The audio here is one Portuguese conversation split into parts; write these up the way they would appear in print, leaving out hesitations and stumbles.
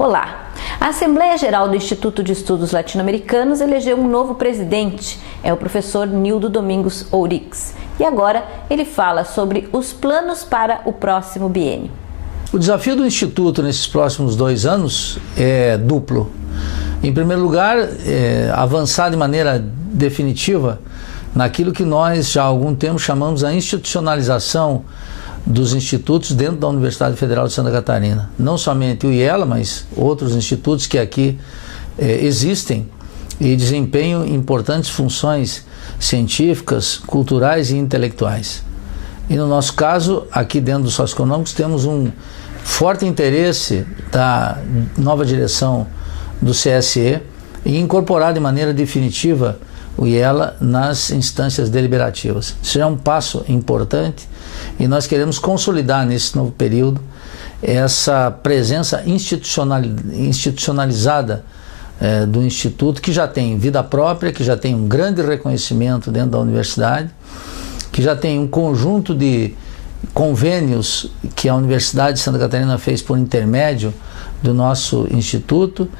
Olá! A Assembleia Geral do Instituto de Estudos Latino-Americanos elegeu um novo presidente, é o professor Nildo Domingos Ourix. E agora ele fala sobre os planos para o próximo biênio. O desafio do Instituto nesses próximos 2 anos é duplo. Em primeiro lugar, avançar de maneira definitiva naquilo que nós já há algum tempo chamamos a institucionalização dos institutos dentro da Universidade Federal de Santa Catarina. Não somente o IELA, mas outros institutos que aqui existem e desempenham importantes funções científicas, culturais e intelectuais. E no nosso caso, aqui dentro dos socioeconômicos, temos um forte interesse da nova direção do CSE em incorporar de maneira definitiva o IELA nas instâncias deliberativas. Isso é um passo importante e nós queremos consolidar nesse novo período essa presença institucionalizada do Instituto, que já tem vida própria, que já tem um grande reconhecimento dentro da universidade, que já tem um conjunto de convênios que a Universidade de Santa Catarina fez por intermédio do nosso Instituto,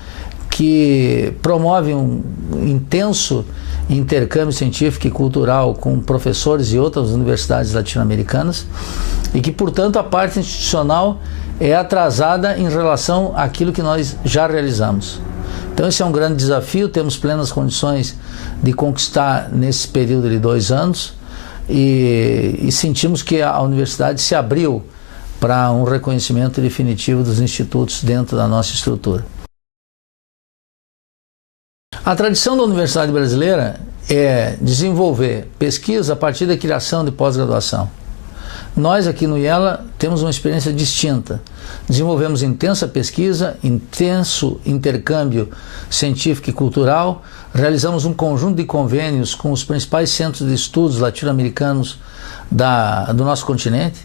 que promove um intenso intercâmbio científico e cultural com professores e outras universidades latino-americanas e que, portanto, a parte institucional é atrasada em relação àquilo que nós já realizamos. Então esse é um grande desafio, temos plenas condições de conquistar nesse período de 2 anos e sentimos que a universidade se abriu para um reconhecimento definitivo dos institutos dentro da nossa estrutura. A tradição da Universidade Brasileira é desenvolver pesquisa a partir da criação de pós-graduação. Nós aqui no IELA temos uma experiência distinta. Desenvolvemos intensa pesquisa, intenso intercâmbio científico e cultural, realizamos um conjunto de convênios com os principais centros de estudos latino-americanos do nosso continente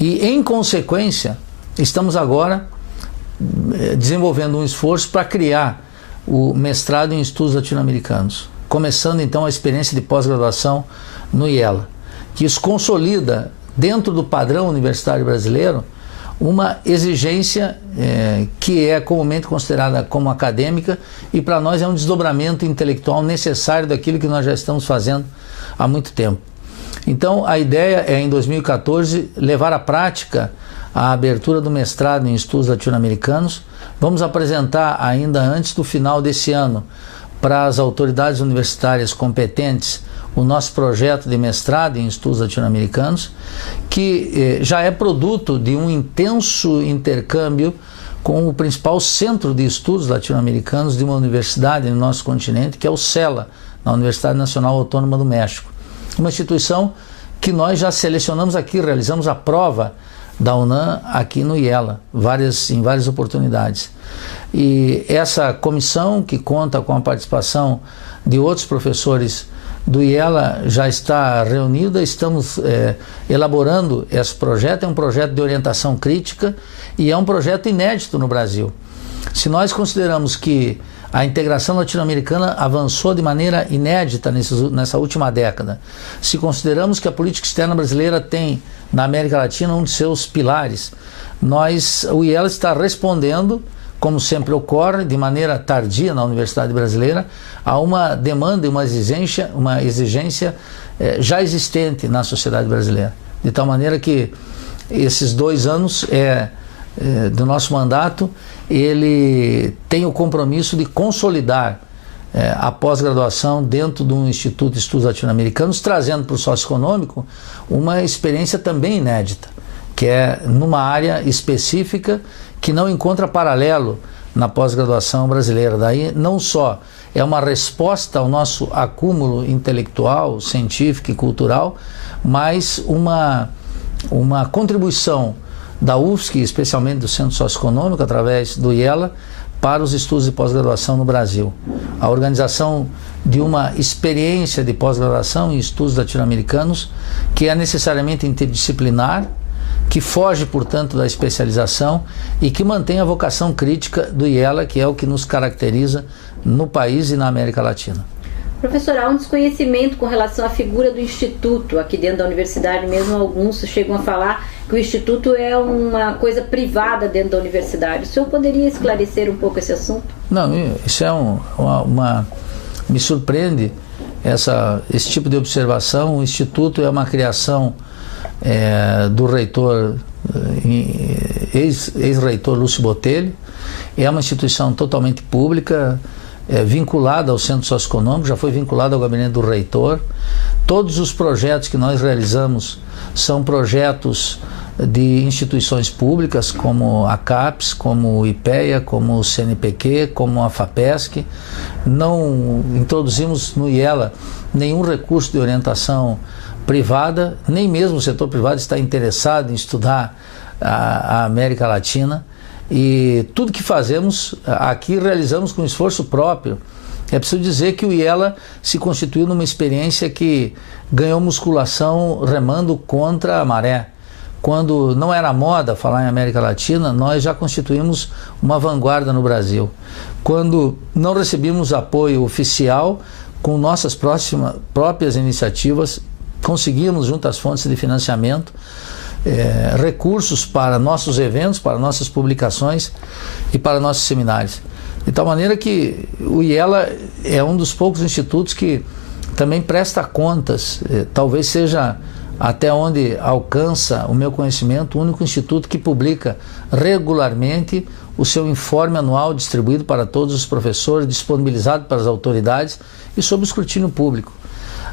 e, em consequência, estamos agora desenvolvendo um esforço para criar o mestrado em estudos latino-americanos, começando então a experiência de pós-graduação no IELA, que isso consolida dentro do padrão universitário brasileiro uma exigência que é comumente considerada como acadêmica e para nós é um desdobramento intelectual necessário daquilo que nós já estamos fazendo há muito tempo. Então a ideia é em 2014 levar à prática a abertura do mestrado em estudos latino-americanos. Vamos apresentar ainda antes do final desse ano para as autoridades universitárias competentes o nosso projeto de mestrado em estudos latino-americanos, que já é produto de um intenso intercâmbio com o principal centro de estudos latino-americanos de uma universidade no nosso continente, que é o CELA, na Universidade Nacional Autônoma do México. Uma instituição que nós já selecionamos aqui, realizamos a prova da UNAM aqui no IELA, em várias oportunidades. E essa comissão, que conta com a participação de outros professores do IELA, já está reunida, estamos elaborando esse projeto, é um projeto de orientação crítica e é um projeto inédito no Brasil. Se nós consideramos que a integração latino-americana avançou de maneira inédita nessa última década, se consideramos que a política externa brasileira tem na América Latina um de seus pilares, o IELA está respondendo, como sempre ocorre, de maneira tardia na Universidade Brasileira, a uma demanda e uma exigência já existente na sociedade brasileira. De tal maneira que esses 2 anos do nosso mandato, ele tem o compromisso de consolidar a pós-graduação dentro de um Instituto de Estudos Latino-Americanos, trazendo para o socioeconômico uma experiência também inédita, que é numa área específica que não encontra paralelo na pós-graduação brasileira. Daí não só é uma resposta ao nosso acúmulo intelectual, científico e cultural, mas uma contribuição da UFSC, especialmente do Centro Socioeconômico, através do IELA, para os estudos de pós-graduação no Brasil. A organização de uma experiência de pós-graduação em estudos latino-americanos que é necessariamente interdisciplinar, que foge, portanto, da especialização e que mantém a vocação crítica do IELA, que é o que nos caracteriza no país e na América Latina. Professor, há um desconhecimento com relação à figura do Instituto aqui dentro da universidade, mesmo alguns chegam a falar que o Instituto é uma coisa privada dentro da universidade. O senhor poderia esclarecer um pouco esse assunto? Não, isso é me surpreende esse tipo de observação. O Instituto é uma criação do reitor, ex-reitor Lúcio Botelho. É uma instituição totalmente pública, vinculada ao Centro Socioeconômico, já foi vinculada ao gabinete do reitor. Todos os projetos que nós realizamos são projetos de instituições públicas, como a CAPES, como o IPEA, como o CNPq, como a FAPESC. Não introduzimos no IELA nenhum recurso de orientação privada, nem mesmo o setor privado está interessado em estudar a América Latina. E tudo que fazemos aqui realizamos com esforço próprio. É preciso dizer que o IELA se constituiu numa experiência que ganhou musculação remando contra a maré. Quando não era moda falar em América Latina, nós já constituímos uma vanguarda no Brasil. Quando não recebíamos apoio oficial, com nossas próprias iniciativas, conseguimos, junto às fontes de financiamento, recursos para nossos eventos, para nossas publicações e para nossos seminários. De tal maneira que o IELA é um dos poucos institutos que também presta contas, talvez seja, até onde alcança o meu conhecimento, o único instituto que publica regularmente o seu informe anual distribuído para todos os professores, disponibilizado para as autoridades e sob escrutínio público.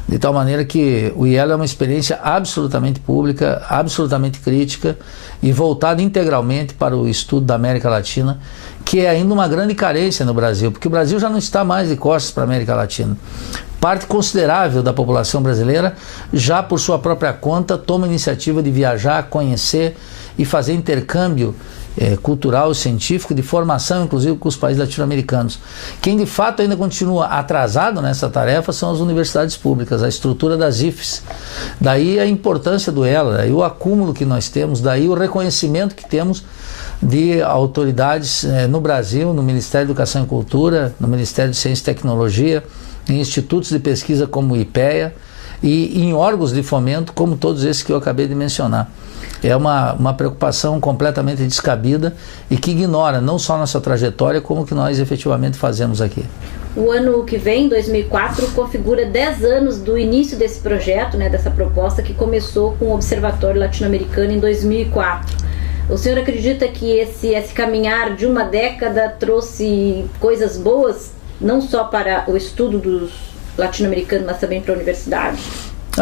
De tal maneira que o IELA é uma experiência absolutamente pública, absolutamente crítica e voltada integralmente para o estudo da América Latina, que é ainda uma grande carência no Brasil, porque o Brasil já não está mais de costas para a América Latina. Parte considerável da população brasileira, já por sua própria conta, toma a iniciativa de viajar, conhecer e fazer intercâmbio cultural e científico, de formação, inclusive, com os países latino-americanos. Quem de fato ainda continua atrasado nessa tarefa são as universidades públicas, a estrutura das IFES. Daí a importância do ELA, daí o acúmulo que nós temos, daí o reconhecimento que temos de autoridades no Brasil, no Ministério da Educação e Cultura, no Ministério de Ciência e Tecnologia, em institutos de pesquisa como o IPEA e em órgãos de fomento como todos esses que eu acabei de mencionar. É uma preocupação completamente descabida e que ignora não só nossa trajetória, como o que nós efetivamente fazemos aqui. O ano que vem, 2004, configura 10 anos do início desse projeto, dessa proposta que começou com o Observatório Latino-Americano em 2004. O senhor acredita que esse caminhar de uma década trouxe coisas boas, não só para o estudo dos latino-americanos, mas também para a universidade?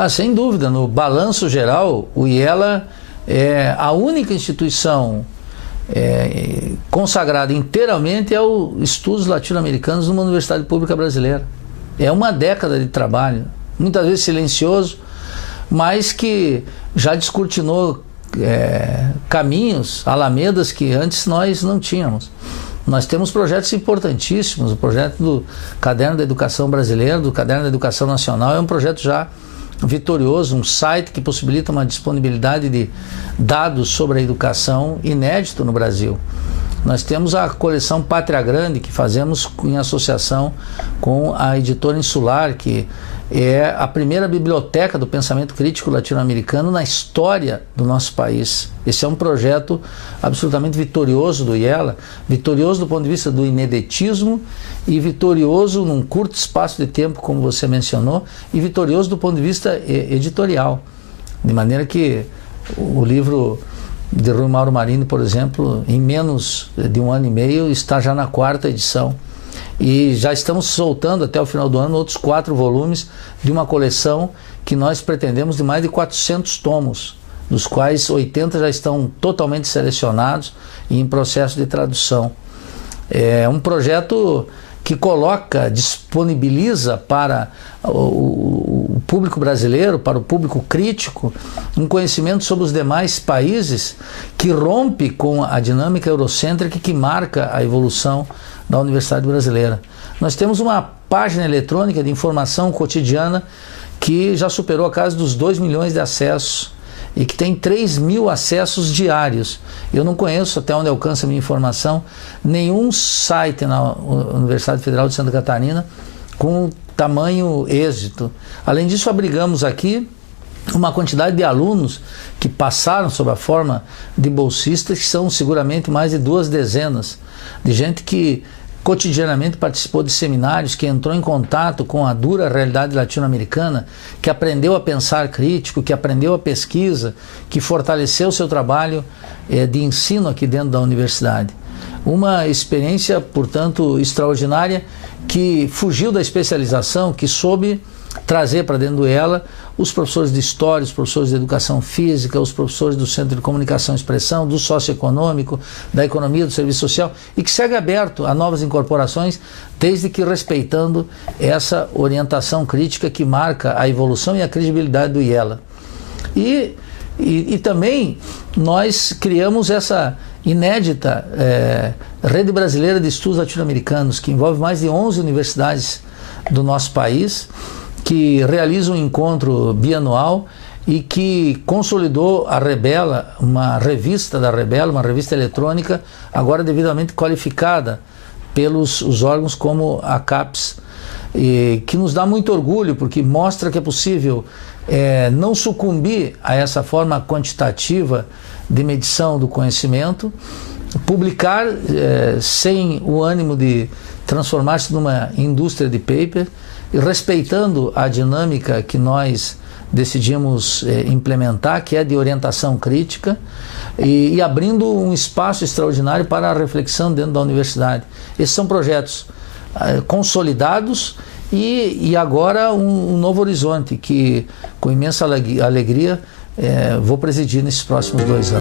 Sem dúvida. No balanço geral, o IELA é a única instituição consagrada inteiramente aos estudos latino-americanos numa universidade pública brasileira. É uma década de trabalho, muitas vezes silencioso, mas que já descortinou caminhos, alamedas que antes nós não tínhamos. Nós temos projetos importantíssimos. O projeto do Caderno da Educação Brasileira, do Caderno da Educação Nacional, é um projeto já vitorioso, um site que possibilita uma disponibilidade de dados sobre a educação inédito no Brasil. Nós temos a coleção Pátria Grande, que fazemos em associação com a editora Insular, que é a primeira biblioteca do pensamento crítico latino-americano na história do nosso país. Esse é um projeto absolutamente vitorioso do IELA, vitorioso do ponto de vista do inedetismo e vitorioso num curto espaço de tempo, como você mencionou, e vitorioso do ponto de vista editorial. De maneira que o livro de Rui Mauro Marini, por exemplo, em menos de um ano e meio, está já na 4ª edição. E já estamos soltando até o final do ano outros 4 volumes de uma coleção que nós pretendemos de mais de 400 tomos, dos quais 80 já estão totalmente selecionados e em processo de tradução. É um projeto que disponibiliza para o público brasileiro, para o público crítico, um conhecimento sobre os demais países que rompe com a dinâmica eurocêntrica que marca a evolução da Universidade Brasileira. Nós temos uma página eletrônica de informação cotidiana que já superou a casa dos 2 milhões de acessos e que tem 3.000 acessos diários. Eu não conheço, até onde alcança a minha informação, nenhum site na Universidade Federal de Santa Catarina com tamanho êxito. Além disso, abrigamos aqui uma quantidade de alunos que passaram sob a forma de bolsistas, que são seguramente mais de 2 dezenas de gente que cotidianamente participou de seminários, que entrou em contato com a dura realidade latino-americana, que aprendeu a pensar crítico, que aprendeu a pesquisa, que fortaleceu o seu trabalho de ensino aqui dentro da universidade. Uma experiência, portanto, extraordinária, que fugiu da especialização, que soube trazer para dentro dela os professores de História, os professores de Educação Física, os professores do Centro de Comunicação e Expressão, do Socioeconômico, da Economia, do Serviço Social, e que segue aberto a novas incorporações, desde que respeitando essa orientação crítica que marca a evolução e a credibilidade do IELA. E também nós criamos essa inédita Rede Brasileira de Estudos Latino-Americanos, que envolve mais de 11 universidades do nosso país, que realiza um encontro bianual e que consolidou a Rebela, uma revista da Rebela, uma revista eletrônica, agora devidamente qualificada pelos os órgãos como a CAPES, e que nos dá muito orgulho, porque mostra que é possível não sucumbir a essa forma quantitativa de medição do conhecimento, publicar sem o ânimo de transformar-se numa indústria de paper, e respeitando a dinâmica que nós decidimos implementar, que é de orientação crítica, e abrindo um espaço extraordinário para a reflexão dentro da universidade. Esses são projetos consolidados e agora um novo horizonte que, com imensa alegria, vou presidir nesses próximos 2 anos.